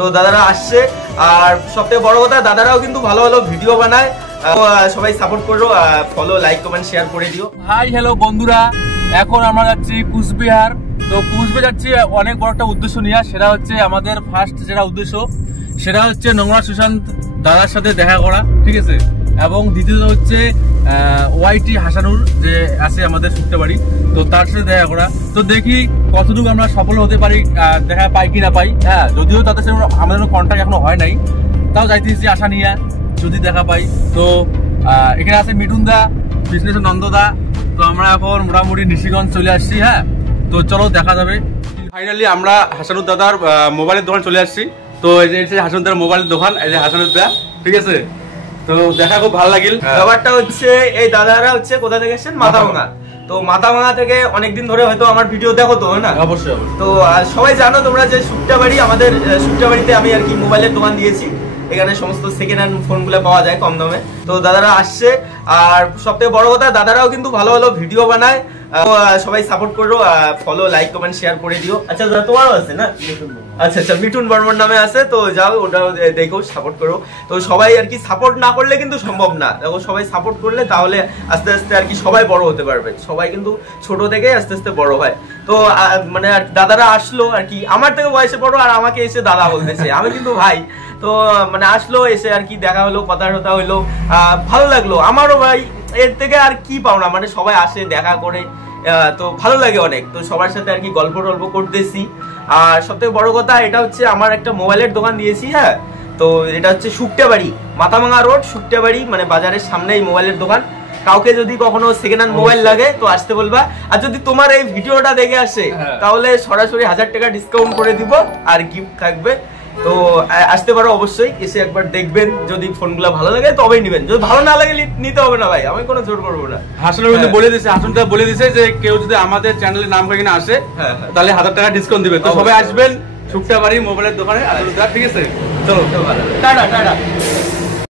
তো দাদারা আসছে আর সবথেকে বড় কথা দাদারাও কিন্তু ভালো ভালো ভিডিও বানায়। সবাই সাপোর্ট করো, ফলো লাইক কমেন্ট শেয়ার করে দিও। হাই হ্যালো বন্ধুরা, এখন আমরা যাচ্ছি কুচবিহার। তো কুচবিহার যাচ্ছি অনেক বড় একটা উদ্দেশ্য নিয়ে। সেটা হচ্ছে আমাদের ফার্স্ট যেটা উদ্দেশ্য সেটা হচ্ছে নোংরা সুশান্ত দাদার সাথে দেখা করা, ঠিক আছে। এবং দ্বিতীয়ত হচ্ছে ওয়াইটি হাসানুর যে আছে আমাদের শুক্তাবাড়ি, তো তার সাথে দেখা করা। তো দেখি কতটুকু আমরা সফল হতে পারি, দেখা পাই কি না পাই। হ্যাঁ, যদিও তাদের সাথে আমাদের কোনো কন্ট্যাক্ট এখনো হয় নাই, তাও যাইতেছি আশা নিয়ে যদি দেখা পাই। তো এখানে আছে মিঠুন দা, বিশ্লেষণ নন্দদা। তো আমরা এখন মোটামুটি নিশিগঞ্জ চলে আসছি। হ্যাঁ, তো চলো দেখা যাবে। ফাইনালি আমরা হাসানুর দাদার মোবাইলের দোকান চলে আসছি। তো এই যে হাসানুর দাদার মোবাইলের দোকান, এই যে হাসানুর দা, ঠিক আছে। তো দেখা খুব ভালো লাগিল। ব্যাপারটা হচ্ছে এই দাদারা হচ্ছে কোথা থেকে এসেছেন? মাথাভাঙা। তো মাথাভাঙা থেকে অনেকদিন ধরে হয়তো আমার ভিডিও দেখো তো, না? অবশ্যই। তো সবাই জানো তোমরা যে শুক্তাবাড়ি, আমাদের শুক্তাবাড়িতে আমি আর কি মোবাইলের দোকান দিয়েছি। এখানে সমস্ত সেকেন্ড হ্যান্ড ফোনগুলো পাওয়া যায় কম দামে। তো দাদারা আসছে আর সবথেকে বড় কথা দাদারাও কিন্তু ভালো ভালো ভিডিও বানায়। সবাই সাপোর্ট করো, ফলো লাইক কমেন্ট শেয়ার করে দিও। আচ্ছা দাদা তোমারও আছে না? আচ্ছা আচ্ছা, মিঠুন বর্মন নামে আছে। তো যাও ওটাও দেখো, সাপোর্ট করো। তো সবাই আর কি সাপোর্ট না করলে কিন্তু সম্ভব না। দেখো সবাই সাপোর্ট করলে তাহলে আস্তে আস্তে আর কি সবাই বড় হতে পারবে। সবাই কিন্তু ছোট থেকে আস্তে আস্তে বড় হয়। তো মানে আর দাদারা আসলো আর কি, আমার থেকে বয়সে বড়, আর আমাকে এসে দাদা বলতেছে, আমি কিন্তু ভাই। তো মানে আসলো, এসে আর কি দেখা হলো, কথা টথা হইলো, ভালো লাগলো আমারও ভাই। এর থেকে আর কি পাও না, মানে সবাই আসে দেখা করে, তো ভালো লাগে অনেক। তো সবার সাথে আর কি গল্প টল্প করতেছি। আর সবথেকে বড় কথা এটা হচ্ছে আমার একটা মোবাইলের দোকান দিয়েছি। হ্যাঁ, তো এটা হচ্ছে শুক্তাবাড়ি, মাথাভাঙা রোড, শুক্তাবাড়ি, মানে বাজারের সামনে এই মোবাইলের দোকান। কাউকে যদি কখনো সেকেন্ড হ্যান্ড মোবাইল লাগে তো আসতে বলবা। আর যদি তোমার এই ভিডিওটা দেখে আসে তাহলে সরাসরি 1000 টাকা ডিসকাউন্ট করে দিব, আর গিফট থাকবে। তো আসতে পারো অবশ্যই, এসে একবার দেখবেন। যদি ফোনগুলো ভালো লাগে তবেই নেবেন, যদি ভালো না লাগে নিতে হবে না ভাই, আমি কোনো জোর করবো না। হাসান বলে দিয়েছে, হাসানটা বলে দিয়েছে যে কেউ যদি আমাদের চ্যানেলের নাম করে কিনা আসে তাহলে 1000 টাকা ডিসকাউন্ট দিবে। তো সবাই আসবেন শুক্তাবাড়ি মোবাইলের দোকানে, ঠিক আছে। চলো, টাটা টাটা।